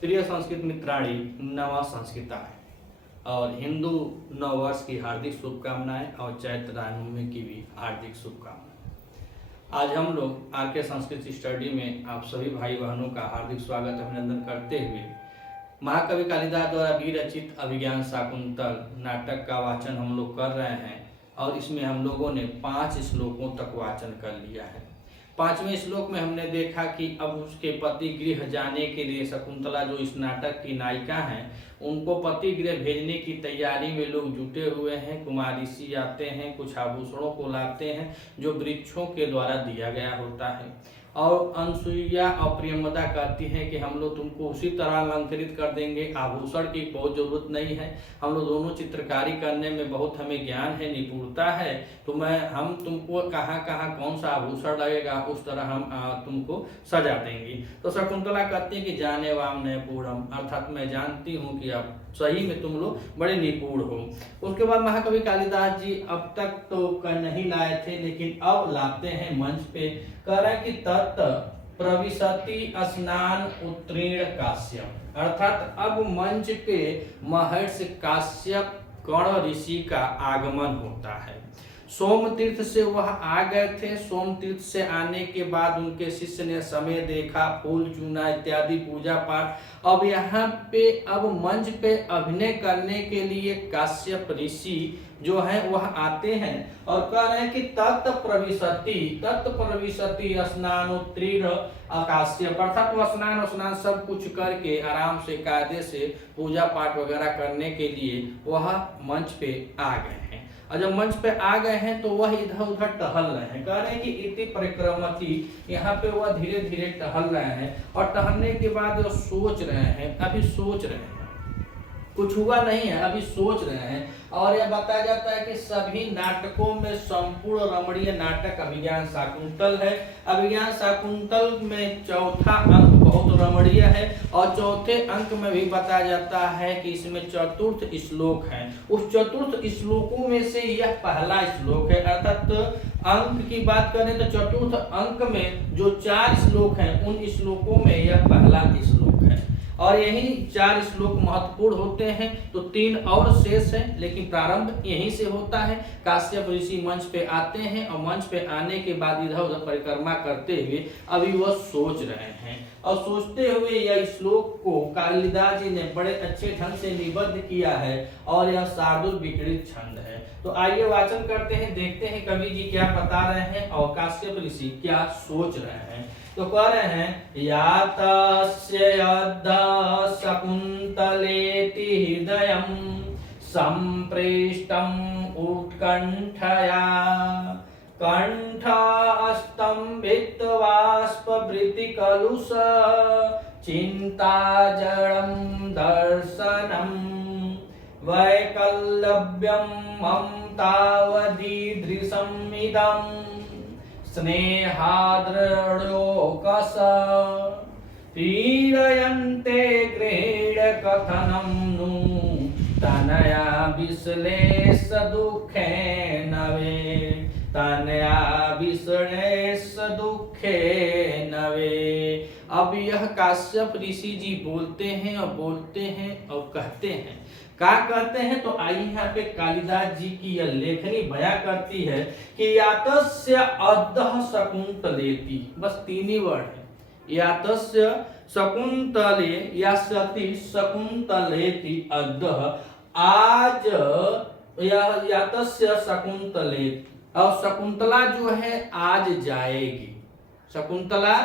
प्रिय संस्कृत मित्राणी, नवा संस्कृताय और हिंदू नववर्ष की हार्दिक शुभकामनाएं और चैत्र रामनवमी की भी हार्दिक शुभकामनाएं। आज हम लोग आर के संस्कृत स्टडी में आप सभी भाई बहनों का हार्दिक स्वागत अभिनंदन करते हुए महाकवि कालिदास द्वारा विरचित अभिज्ञान शाकुंतल नाटक का वाचन हम लोग कर रहे हैं और इसमें हम लोगों ने 5 श्लोकों तक वाचन कर लिया है। 5वें श्लोक में हमने देखा कि अब उसके पति गृह जाने के लिए शकुंतला जो इस नाटक की नायिका हैं उनको पति गृह भेजने की तैयारी में लोग जुटे हुए हैं। कुमार ऋषि आते हैं, कुछ आभूषणों को लाते हैं जो वृक्षों के द्वारा दिया गया होता है और अनसुईया और प्रियमदा कहती हैं कि हम लोग तुमको उसी तरह अलंकृत कर देंगे, आभूषण की बहुत जरूरत नहीं है, हम लोग दोनों चित्रकारी करने में बहुत हमें ज्ञान है, निपुणता है, तो हम तुमको कहाँ कहाँ कौन सा आभूषण लगेगा उस तरह हम तुमको सजा देंगे। तो शकुंतला कहती है कि जाने वाम नय पूर्णम, अर्थात मैं जानती हूँ कि अब सही में तुम लोग बड़े निपुण हो। उसके बाद महाकवि कालिदास जी अब तक तो नहीं लाए थे लेकिन अब लाते हैं मंच पे, कह रहे हैं कि तत् प्रविशति स्नान उत्तीर्ण काश्यप, अर्थात अब मंच पे महर्षि काश्यप कर्ण ऋषि का आगमन होता है। सोम तीर्थ से वह आ गए थे। सोम तीर्थ से आने के बाद उनके शिष्य ने समय देखा, फूल चूना इत्यादि पूजा पाठ। अब यहाँ पे अब मंच पे अभिनय करने के लिए काश्यप ऋषि जो है वह आते हैं और कह रहे हैं कि तत् प्रविशति स्नानोत्तीर्ण काश्यप, अर्थात वह स्नान सब कुछ करके आराम से कायदे से पूजा पाठ वगैरह करने के लिए वह मंच पे आ गए हैं। और जब मंच पे आ गए हैं तो वह इधर उधर टहल रहे हैं, कह रहे हैं कि इति परिक्रमति, यहाँ पे वह धीरे धीरे टहल रहे हैं और टहलने के बाद वह सोच रहे हैं, अभी सोच रहे हैं, कुछ हुआ नहीं है, अभी सोच रहे हैं। और यह बताया जाता है कि सभी नाटकों में संपूर्ण रमणीय नाटक अभिज्ञान शाकुंतल है। अभिज्ञान शाकुंतल में चौथा अंक बहुत रमणीय है और चौथे अंक में भी बताया जाता है कि इसमें चतुर्थ श्लोक है। उस चतुर्थ श्लोकों में से यह पहला श्लोक है, अर्थात अंक की बात करें तो चतुर्थ अंक में जो 4 श्लोक हैं उन श्लोकों में यह पहला श्लोक है और यही 4 श्लोक महत्वपूर्ण होते हैं। तो 3 और शेष है लेकिन प्रारंभ यहीं से होता है। काश्यप ऋषि मंच पे आते हैं और मंच पे आने के बाद इधर उधर परिक्रमा करते हुए अभी वह सोच रहे हैं और सोचते हुए यह श्लोक को कालिदास जी ने बड़े अच्छे ढंग से निबद्ध किया है और यह शार्दूल विकृत छंद है। तो आइए वाचन करते हैं, देखते हैं कवि जी क्या बता रहे हैं और काश्यप ऋषि क्या सोच रहे हैं। तो कह रहे हैं यातस्य यद्ध शकुंतलेति हृदयं संप्रेष्टं उत्कंठया कंठस्तंभित बाष्पवृत्तिकलुष चिंताजडं दर्शनं वैकल्लव्यं ममतावदीदृशमिदं स्नेहाद्रयोकस पीडयन्ते क्रीडकथनं नु तनया विश्लेष दुःखेन वे, तनया विश्लेष दुःखेन वे। अब यह काश्यप ऋषि जी बोलते हैं और कहते हैं, क्या कहते हैं? तो आइए यहाँ पे कालिदास जी की यह लेखनी बयां करती है कि यातस्य अद्दः शकुंतलेति, बस 3 ही वर्ड है, यातस्य शकुंतले या सती शकुंतलेति अद्दः, आज यातस्य शकुंतलेति, और शकुंतला जो है आज जाएगी, शकुंतला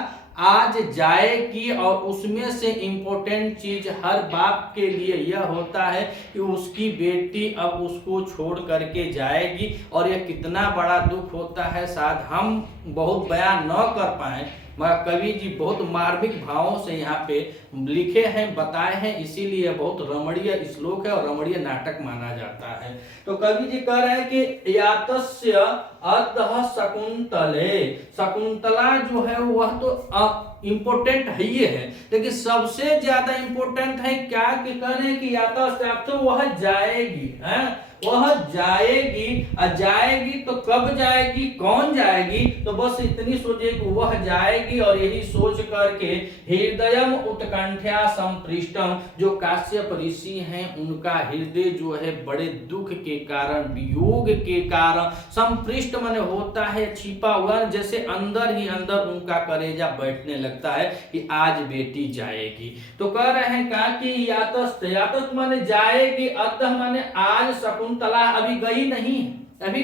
आज जाएगी। और उसमें से इम्पोर्टेंट चीज हर बाप के लिए यह होता है कि उसकी बेटी अब उसको छोड़ करके जाएगी और यह कितना बड़ा दुख होता है शायद हम बहुत बयान न कर पाए, मगर कवि जी बहुत मार्मिक भावों से यहाँ पे लिखे हैं, बताए हैं, इसीलिए बहुत रमणीय श्लोक है और रमणीय नाटक माना जाता है। तो कवि जी कह रहे हैं कि यातस्य अद्दः शकुंतले, शकुंतला जो है वह तो इम्पोर्टेंट है ही है लेकिन सबसे ज्यादा इम्पोर्टेंट है क्या कि कह रहे हैं कि यातस्य, तो वह जाएगी है, वह जाएगी। जाएगी तो कब जाएगी, कौन जाएगी, तो बस इतनी सोचिए कि वह जाएगी। और यही सोच करके हृदयम उत्कंठया संपृष्टम, जो काश्यप ऋषि हैं उनका हृदय जो है बड़े दुख के कारण, वियोग के कारण संपृष्ट माने होता है छिपा हुआ, जैसे अंदर ही अंदर उनका कलेजा बैठने लगता है कि आज बेटी जाएगी। तो कह रहे हैं कहा कि यातस्त माने जाएगी, अतः माने आज शकुंतला अभी गई नहीं, अभी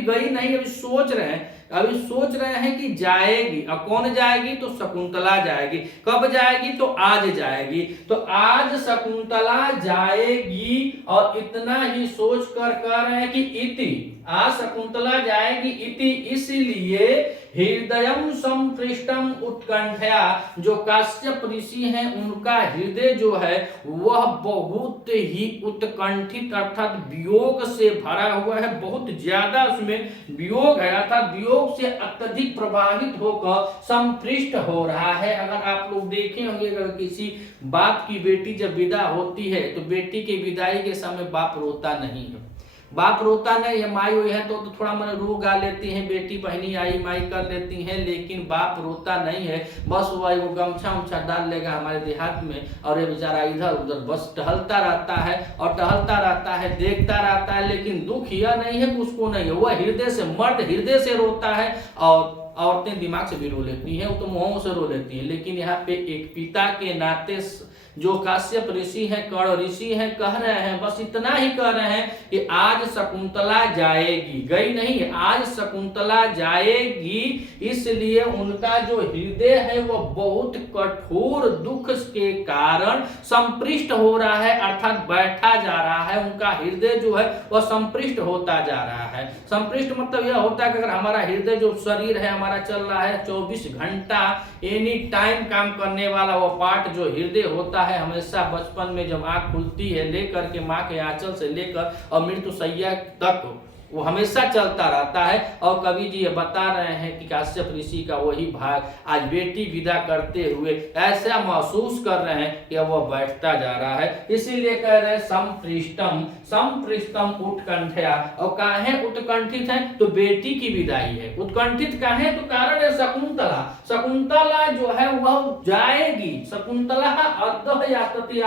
सोच रहे हैं कि जाएगी। अब कौन जाएगी, तो शकुंतला जाएगी। कब जाएगी, तो आज जाएगी। तो आज शकुंतला जाएगी और इतना ही सोच कर कह रहे हैं कि इति, आज शकुंतला जाएगी, इति इसलिए हृदयम संपृष्टम उत्कंठया, जो काश्यप ऋषि हैं उनका हृदय जो है वह बहुत ही उत्कंठित अर्थात वियोग से भरा हुआ है, बहुत ज्यादा उसमें वियोग है, अर्थात वियोग से अत्यधिक प्रभावित होकर संपृष्ट हो रहा है। अगर आप लोग देखे होंगे, अगर किसी बाप की बेटी जब विदा होती है तो बेटी के विदाई के समय बाप रोता नहीं है, माई हुई है तो थोड़ा मन रो गा लेती है, बेटी बहनी आई माई कर लेती हैं, लेकिन बाप रोता नहीं है। बस वह वो गमछा उमछा डाल लेगा हमारे देहात में और ये बेचारा इधर उधर बस टहलता रहता है, देखता रहता है, लेकिन दुख यह नहीं है कि उसको नहीं है, वह हृदय से, मर्द हृदय से रोता है और औरतें दिमाग से भी रो लेती हैं, वो तो मुंहों से रो लेती हैं। लेकिन यहाँ पे एक पिता के नाते जो काश्यप ऋषि हैं, कर्ण ऋषि हैं, कह रहे हैं, बस इतना ही कह रहे हैं कि आज शकुंतला जाएगी, गई नहीं, आज शकुंतला जाएगी। इसलिए उनका जो हृदय है वह बहुत कठोर दुख के कारण संपृष्ट हो रहा है, अर्थात बैठा जा रहा है। उनका हृदय जो है वह संपृष्ट होता जा रहा है। संपृष्ट मतलब यह होता है कि अगर हमारा हृदय जो शरीर है हमारा चल रहा है 24 घंटा एनी टाइम काम करने वाला वो पार्ट जो हृदय होता है, हमेशा बचपन में जब आंख खुलती है लेकर के माँ के आंचल से लेकर और मृत्यु शैया तक वो हमेशा चलता रहता है। और कवि जी ये बता रहे हैं कि काश्यप ऋषि का वही भाग आज बेटी विदा करते हुए ऐसा महसूस कर रहे हैं कि वह बैठता जा रहा है। इसीलिए कह रहे हैं संपृष्टम उत्कंठया। और काहे उत्कंठित है, तो बेटी की विदाई है। उत्कंठित काहे, तो कारण है शकुंतला जो है वह जाएगी, शकुंतला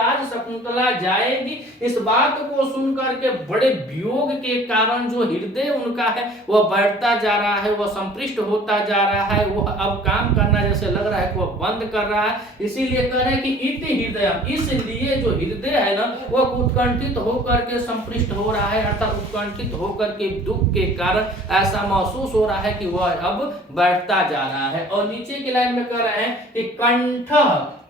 आज शकुंतला जाएगी। इस बात को सुनकर के बड़े वियोग के कारण जो हृदय उनका है वह बढ़ता जा रहा है, वह संपृष्ट होता जा रहा है, वह अब काम करना जैसे लग रहा है कि वह बंद कर रहा है। इसीलिए कह रहे हैं कि इति हृदय, इसलिए जो हृदय है ना वह उत्कंठित होकर के संपृष्ट हो रहा है, अर्थात उत्कंठित होकर के दुख के कारण ऐसा महसूस हो रहा है कि वह अब बढ़ता जा रहा है। और नीचे की लाइन में कह रहे हैं कि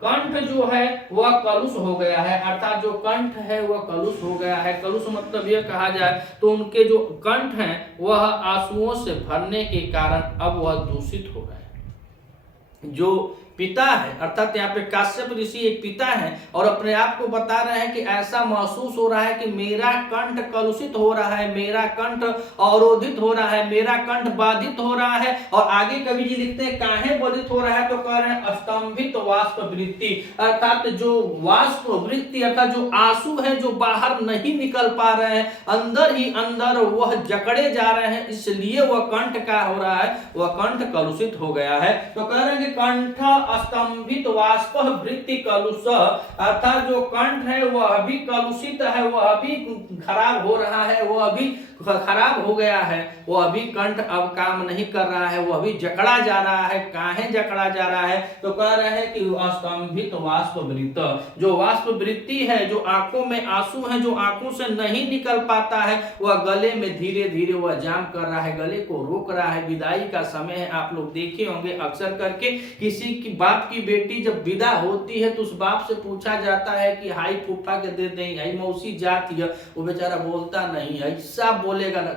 कंठ जो है वह कलुष हो गया है, अर्थात जो कंठ है वह कलुष हो गया है। कलुष मतलब यह कहा जाए तो उनके जो कंठ हैं वह आंसुओं से भरने के कारण अब वह दूषित हो गए। जो पिता है, अर्थात यहाँ पे काश्यप ऋषि एक पिता है और अपने आप को बता रहे हैं कि ऐसा महसूस हो रहा है कि मेरा कंठ कलुषित हो रहा है, मेरा कंठ अवरोधित हो रहा है, मेरा कंठ बाधित हो रहा है। और आगे कवि जी लिखते हैं काहे बाधित हो रहा है, तो कह रहे हैं स्तंभित वाष्प वृत्ति, अर्थात जो वाष्प वृत्ति अर्थात जो आंसू है जो बाहर नहीं निकल पा रहे हैं, अंदर ही अंदर वह जकड़े जा रहे हैं, इसलिए वह कंठ क्या हो रहा है, वह कंठ कलुषित हो गया है। तो कह रहे हैं कि कंठ स्तंभित वाष्प वृत्ति कलुष, अर्थात जो कंठ है वह अभी कलुषित है, वह अभी खराब हो रहा है, वह अभी खराब हो गया है, वो अभी कंठ अब काम नहीं कर रहा है, वो अभी जकड़ा जा रहा है। काहे जकड़ा जा रहा है, तो कह रहे हैं कि स्तंभित वाष्प वृत्त, जो वाष्प वृत्ति है, जो आंखों में आंसू है, जो आंखों से नहीं निकल पाता है, वह गले में धीरे धीरे वह जाम कर रहा है, गले को रोक रहा है। विदाई का समय है, आप लोग देखे होंगे अक्सर करके किसी की बाप की बेटी जब विदा होती है तो उस बाप से पूछा जाता है कि हाई फूफा के दे दें, हाई मौसी जाती है, वो बेचारा बोलता नहीं है, ऐसा बोलेगा ना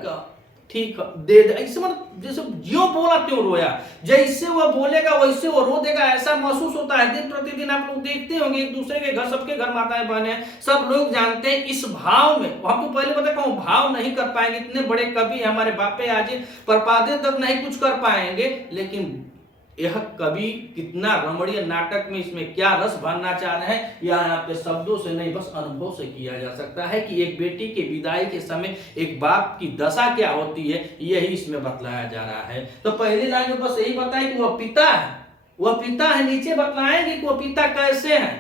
ठीक दे दे, ऐसे मतलब जैसे जो बोला त्यों रोया, जैसे वह बोलेगा वैसे वो रो देगा, ऐसा महसूस होता है। दिन प्रतिदिन आप लोग देखते होंगे एक दूसरे के घर, सबके घर माताएं बहनें सब लोग जानते हैं इस भाव में। हम तो पहले पता कहूँ भाव नहीं कर पाएंगे, इतने बड़े कवि हमारे बापे आज परपादे तक नहीं कुछ कर पाएंगे, लेकिन यह कवि कितना रमणीय नाटक में इसमें क्या रस भरना चाह रहे हैं, यह यहाँ पे शब्दों से नहीं बस अनुभव से किया जा सकता है कि एक बेटी के विदाई के समय एक बाप की दशा क्या होती है, यही इसमें बतलाया जा रहा है। तो पहली लाइन में बस यही बताया कि वह पिता है, वह पिता है। नीचे बतलाएंगे कि वह पिता कैसे हैं,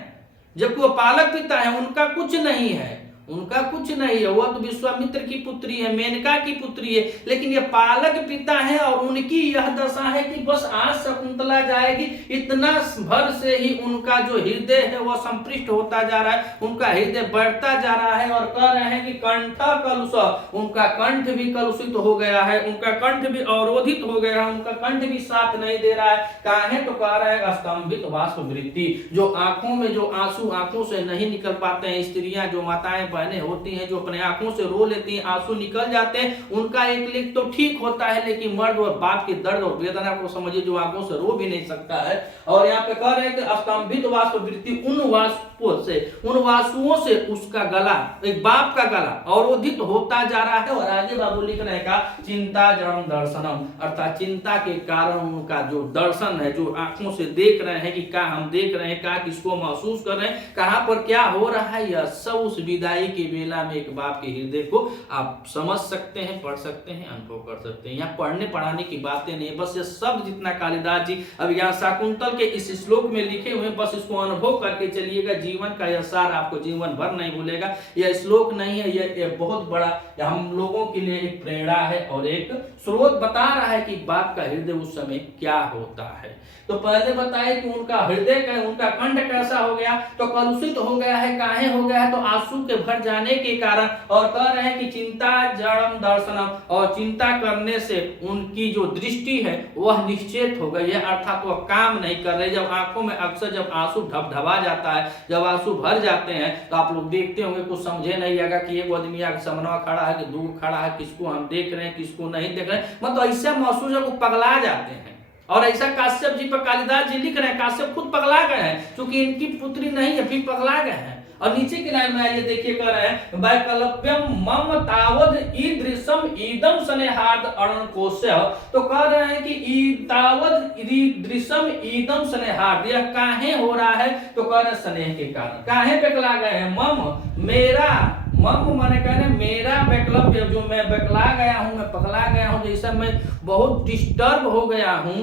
जबकि वह पालक पिता है, उनका कुछ नहीं है, उनका कुछ नहीं है। वह तो विश्वामित्र की पुत्री है, मेनका की पुत्री है, लेकिन ये पालक पिता है और उनकी यह दशा है कि बस आज शकुंतला जाएगी, इतना भर से ही उनका जो हृदय है वह संपृष्ट होता जा रहा है, उनका हृदय बढ़ता जा रहा है। और कह रहे हैं कि कंठ कलुष, उनका कंठ भी कलुषित हो गया है, उनका कंठ भी अवरोधित हो गया है, उनका कंठ भी साथ नहीं दे रहा है। काहे तो कह रहे हैं स्तंभित बाष्प वृत्ति, जो आंखों में जो आंसू आंखों से नहीं निकल पाते हैं, स्त्रियां जो माताएं बहनें होती हैं जो अपने आंखों से रो लेती हैं, आंसू निकल जाते हैं, उनका एक लेख तो ठीक होता है, लेकिन मर्द और बाप के दर्द और वेदना को समझिए जो आंखों से रो भी नहीं सकता है। और यहाँ पे कह रहे हैं कि स्तंभित बाष्प वृत्ति, उन वासुओं से उसका गला, एक बाप का गला अवरोधित होता जा रहा है। और आगे बाबू लिख रहे का चिंता जड़म दर्शनम, अर्थात चिंता के कारण उनका जो दर्शन है, जो आंखों से देख रहे हैं कि क्या हम देख रहे हैं, क्या किसको महसूस कर रहे हैं, कहां पर क्या हो रहा है, यह सब उस विदाई के बेला में एक बाप के हृदय को आप समझ सकते हैं, पढ़ सकते हैं, अनुभव कर सकते हैं। यहाँ पढ़ने पढ़ाने की बातें नहीं, बस ये शब्द जितना कालिदास जी अब यहाँ शाकुंतल के इस श्लोक में लिखे हुए, बस इसको अनुभव करके चलिएगा, जीवन का यह सार आपको जीवन भर नहीं भूलेगा। यह श्लोक नहीं है, यह बहुत बड़ा हम लोगों के लिए एक प्रेरणा है और एक स्रोत बता रहा है कि बाप का हृदय उस समय क्या होता है। तो पहले बताए कि उनका हृदय का, उनका कंठ कैसा हो गया, तो कलुषित हो गया है। काहे हो गया है, तो आंसू के भर जाने के कारण। और कह रहे हैं कि चिंता जड़म दर्शनम, और चिंता करने से उनकी जो दृष्टि है वह निश्चेत हो गई है, अर्थात वह काम नहीं कर रही। जब आंखों में अक्सर जब आंसू ढबढबा जाता है, जब आंसू भर जाते हैं, तो आप लोग देखते होंगे कुछ समझे नहीं आएगा कि एक आदमी आगे सामने खड़ा है कि दूर खड़ा है, किसको हम देख रहे हैं किसको नहीं देख रहे हैं, मतलब ऐसा महसूस है वो पगला जाते हैं। और ऐसा काश्यप जी पर कालिदास जी लिख रहे हैं, काश्यप खुद पगला गए हैं, क्योंकि इनकी पुत्री नहीं है फिर पगला गए हैं। और नीचे की लाइन में आइए देखिए, कह रहे हैं वैकल्प्यम मम तावद ईदृशम ईदम स्नेहार्द अरणकोशः, तो कह रहे हैं कि तावद ईदृशम ईदम स्नेहार्द, यह काहे हो रहा है, तो कह रहे हैं स्नेह के कारण। काहे पगला गए हैं, मम मेरा, मम माने कह रहे मेरा वैकल्प्य, जो मैं बकला गया हूं, मैं पगला गया हूं, जैसा मैं बहुत डिस्टर्ब हो गया हूं,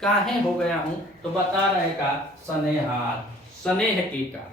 काहे हो गया हूं, तो बता रहे का स्नेहार्द, स्नेह के कारण,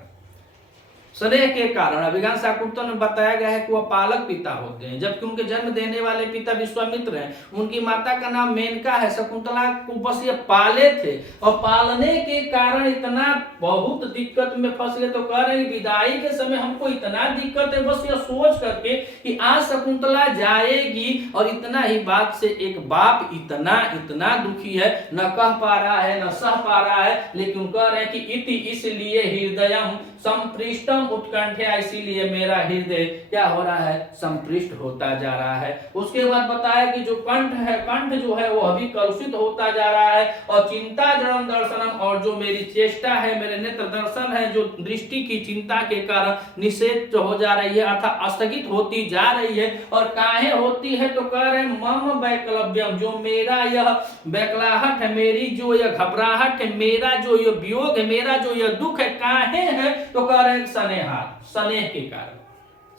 स्नेह के कारण। अभिज्ञान शाकुंतल में बताया गया है कि वह पालक पिता होते हैं, जबकि उनके जन्म देने वाले पिता विश्वामित्र हैं, उनकी माता का नाम मेनका है। शकुंतला को बस ये पाले थे और पालने के कारण इतना बहुत दिक्कत में फंस गए। तो कह रहे हैं विदाई के समय हमको इतना दिक्कत है, बस ये सोच करके कि आज शकुंतला जाएगी, और इतना ही बात से एक बाप इतना इतना दुखी है, न कह पा रहा है न सह पा रहा है, लेकिन कह रहे हैं कि इति इसलिए हृदयम संपृष्टम उत्कंठया, इसीलिए मेरा हृदय क्या हो रहा है, संपृष्ट होता जा रहा है। उसके बाद बताया कि जो कंठ है, कंठ जो है वह भी कलुषित होता जा रहा है। और चिंता जड़म दर्शनम, और जो मेरी चेष्टा है, मेरे नेत्र दर्शन है, जो दृष्टि की चिंता के कारण निषेध हो जा रही है, अर्थात स्थगित होती जा रही है। और काहे होती है, तो कह रहे मम वैकल्प्यम, जो मेरा यह वैकलाहट है, मेरी जो यह घबराहट है, मेरा जो यह वियोग है, मेरा जो यह दुख है, काहे है, तो कह रहे हैं स्नेहा, स्नेह के कारण,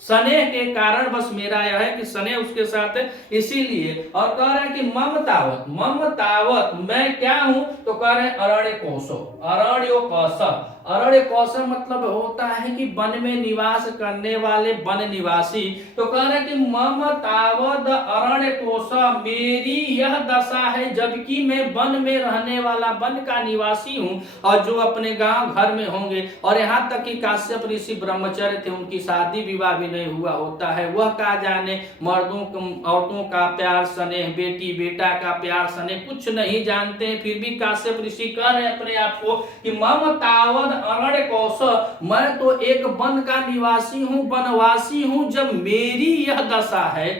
स्नेह के कारण बस मेरा यह है कि स्नेह उसके साथ है, इसीलिए। और कह रहे हैं कि मम तावत मैं क्या हूं, तो कह रहे हैं अरण्य कोशो, अरण्यो कौश, अरण्य कौश मतलब होता है कि वन में निवास करने वाले वन निवासी। तो कह रहे हैं कि मम तावद अरण्य कोश, मेरी यह दशा है जबकि मैं वन में रहने वाला, वन का निवासी हूं, और जो अपने गांव घर में होंगे। और यहाँ तक कि काश्यप ऋषि ब्रह्मचर्य थे, उनकी शादी विवाह भी नहीं हुआ होता है, वह क्या जाने मर्दों औरतों का प्यार स्नेह, बेटी बेटा का प्यार स्नेह कुछ नहीं जानते हैं। फिर भी काश्यप ऋषि कह रहे हैं अपने आप को कि मम तावद अरण्य कौश, मैं तो एक वन का निवासी हूं, वनवासी हूं, जब मेरी यह दशा है,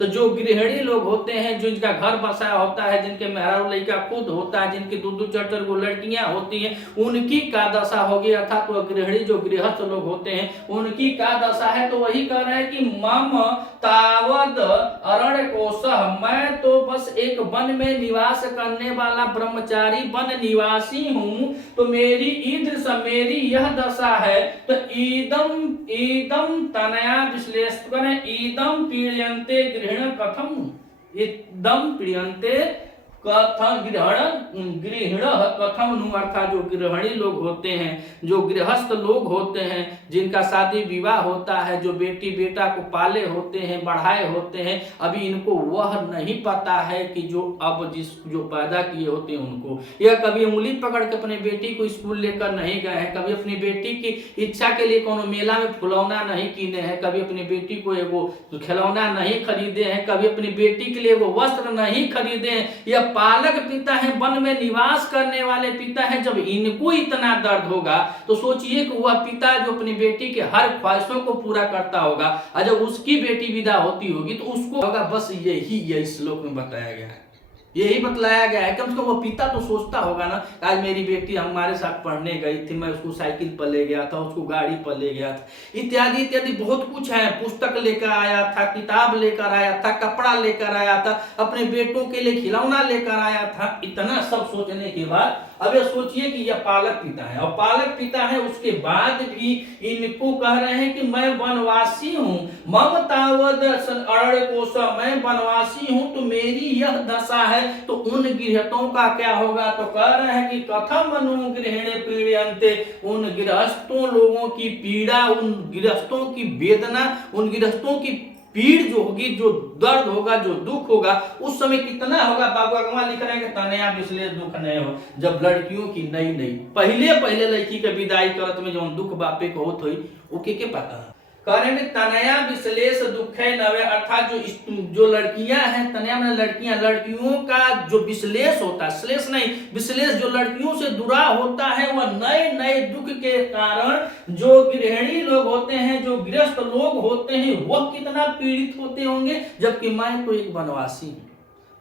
तो जो गृहिणी लोग होते हैं, जो जिनका घर बसाया होता है, जिनके मेहरारू लड़का खुद होता है, जिनकी 2-2 4-4 को लड़कियां होती हैं, उनकी क्या दशा होगी, अर्थात वह गृहिणी जो गृहस्थ लोग होते हैं उनकी क्या दशा है। तो वही कह रहे हैं कि मम तावद अरण्य कोशः, मैं तो बस एक वन में निवास करने वाला ब्रह्मचारी वन निवासी हूँ, तो मेरी ईदृश मेरी यह दशा है। तो ईदम तनया विश्लेषण करें, ईदम पीड़यन्ते गृहिण कथम, ईदम पीड़यन्ते कथम गृहिण कथम नु, अर्थात जो गृहिणी लोग होते हैं, जो गृहस्थ लोग होते हैं, जिनका शादी विवाह होता है, जो बेटी बेटा को पाले होते हैं, बढ़ाए होते हैं, अभी इनको वह नहीं पता है कि जो अब जो पैदा किए होते हैं उनको, या कभी उंगली पकड़ के अपने बेटी को स्कूल लेकर नहीं गए हैं, कभी अपनी बेटी की इच्छा के लिए कोनो मेला में फुलौना नहीं कीने हैं, कभी अपनी बेटी को एगो खिलौना नहीं खरीदे हैं, कभी अपनी बेटी के लिए वो वस्त्र नहीं खरीदे हैं, या पालक पिता है, वन में निवास करने वाले पिता है, जब इनको इतना दर्द होगा तो सोचिए कि वह पिता जो अपनी बेटी के हर ख्वाहिशों को पूरा करता होगा, और जब उसकी बेटी विदा होती होगी तो उसको होगा। बस यही श्लोक में बताया गया है, यही बतलाया गया है। कम से कम वो पिता तो सोचता होगा ना, आज मेरी बेटी हमारे साथ पढ़ने गई थी, मैं उसको साइकिल पर ले गया था, उसको गाड़ी पर ले गया था, इत्यादि इत्यादि बहुत कुछ है। पुस्तक लेकर आया था, किताब लेकर आया था, कपड़ा लेकर आया था, अपने बेटों के लिए खिलौना लेकर आया था। इतना सब सोचने के बाद अब ये सोचिए कि यह पालक पिता है, और पालक पिता है उसके बाद भी इनको कह रहे हैं कि मैं वनवासी हूँ, मम तावद अरण्य कोशः, मैं वनवासी हूँ तो मेरी यह दशा है। तो उन गृहस्थों का क्या होगा, तो कह रहे हैं कि कथम अनु गृहिणी पीड़यन्ते, उन गृहस्थों लोगों की पीड़ा, उन गृहस्थों की वेदना, उन गृहस्थों की पीड़ जो होगी, जो दर्द होगा, जो दुख होगा, उस समय कितना होगा। बाबू अगवा लिख रहे हैं कि तनया विश्लेष दुख नहीं हो, जब लड़कियों की नई पहले लड़की के विदाई करत में जो दुख बापे को होत हुई, वो के पता कारण तनया विश्लेष दुख है नवे, अर्थात जो लड़कियां हैं, तनया में लड़कियों का जो विश्लेष होता है, श्लेष नहीं विश्लेष, जो लड़कियों से जुड़ा होता है, वह नए दुख के कारण जो गृहिणी लोग होते हैं, जो गृहस्थ लोग होते हैं, वह कितना पीड़ित होते होंगे। जबकि मैं तो एक वनवासी हूँ,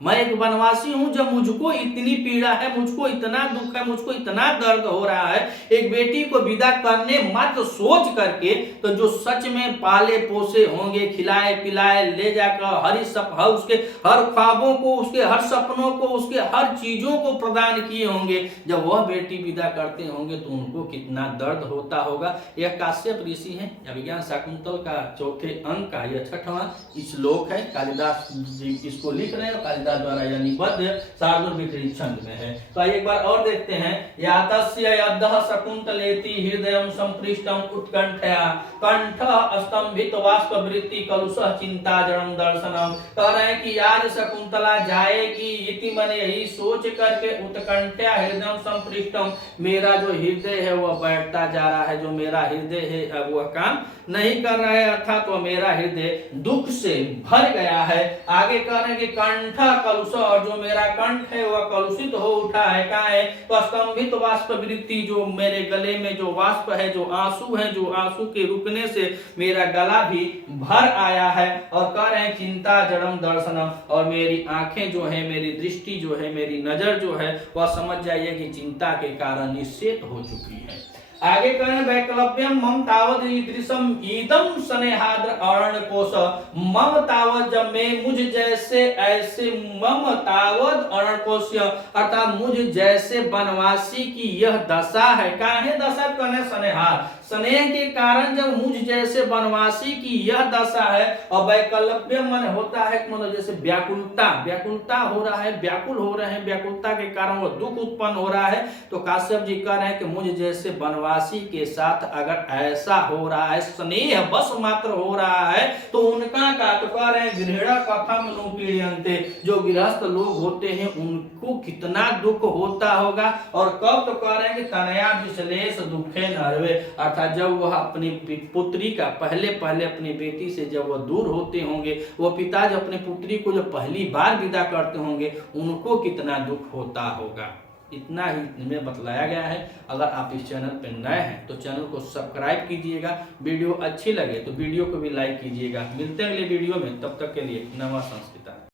मैं एक वनवासी हूं, जब मुझको इतनी पीड़ा है, मुझको इतना दुख है, मुझको इतना दर्द हो रहा है, एक बेटी को विदा करने मात्र सोच करके, तो जो सच में पाले पोसे होंगे, खिलाए पिलाए ले जाकर उसके हर ख्वाबों को, उसके हर सपनों को, उसके हर चीजों को प्रदान किए होंगे, जब वह बेटी विदा करते होंगे तो उनको कितना दर्द होता होगा। यह काश्यप ऋषि है, अभिज्ञान शाकुंतल का 4थे अंक का यह 6वां श्लोक है। कालिदास जी इसको लिख रहे हैं, कालिदास द्वारा यह निबद्ध शार्दूल विक्री छंद में है। तो एक बार और देखते हैं, यातस्य यद्दह शकुंतलेति हृदयं संपृष्टं उत्कंठया कंठः स्तंभित वाष्प वृत्ति कलुषः चिंता जड़म दर्शनम। कह रहे हैं कि आज शकुंतला जाएगी, इति मन यही सोच करके उत्कंठया हृदयं संपृष्टम, मेरा जो हृदय है वह बैठता जा रहा है, जो मेरा हृदय है वह काम नहीं कर रहा है, अर्थात वह मेरा हृदय दुख से भर गया है। आगे कह रहे हैं कि कंठ कलुष, और जो मेरा कंठ है वह कलुषित हो उठा है। क्या है, तो स्तंभित वाष्प वृत्ति, जो मेरे गले में जो वाष्प है, जो आंसू है, जो आंसू के रुकने से मेरा गला भी भर आया है। और कह रहे हैं चिंता जड़म दर्शनम, और मेरी आंखें जो है, मेरी दृष्टि जो है, मेरी नजर जो है, वह समझ जाइए कि चिंता के कारण निश्चेत हो चुकी है। आगे करें वैकल्प्यम मम तावद ईदृशम ईदम स्नेहाद्र अरण्य कोश, मम तावद, जब मैं मुझ जैसे ऐसे, मम तावद अरण्य कोश, अर्थात मुझ जैसे वनवासी की यह दशा है। क्या है दशा, कने स्नेहार, स्नेह के कारण जब मुझ जैसे वनवासी की यह दशा है। और वैकल्प्य मन होता है मतलब जैसे व्याकुलता हो रहा है, व्याकुल हो रहे हैं, व्याकुलता के कारण वो दुख उत्पन्न हो रहा है। तो काश्यप जी कह रहे हैं कि मुझ जैसे वनवासी के साथ अगर ऐसा हो रहा है, स्नेह बस मात्र हो रहा है, तो उनका का तो कह रहे हैं गृहिणी कथम नु पीड़यन्ते, जो गृहस्थ लोग होते हैं उनको कितना दुख होता होगा। और कब, तो कह रहे हैं कि तनया विश्लेष दुखे नरवे, अर्थात जब वह अपनी पुत्री का पहले अपनी बेटी से जब वह दूर होते होंगे, वो पिता जब अपने पुत्री को जब पहली बार विदा करते होंगे, उनको कितना दुख होता होगा। इतना ही इसमें बतलाया गया है। अगर आप इस चैनल पर नए हैं तो चैनल को सब्सक्राइब कीजिएगा, वीडियो अच्छी लगे तो वीडियो को भी लाइक कीजिएगा। मिलते हैं अगले वीडियो में, तब तक के लिए नमः संस्कृत।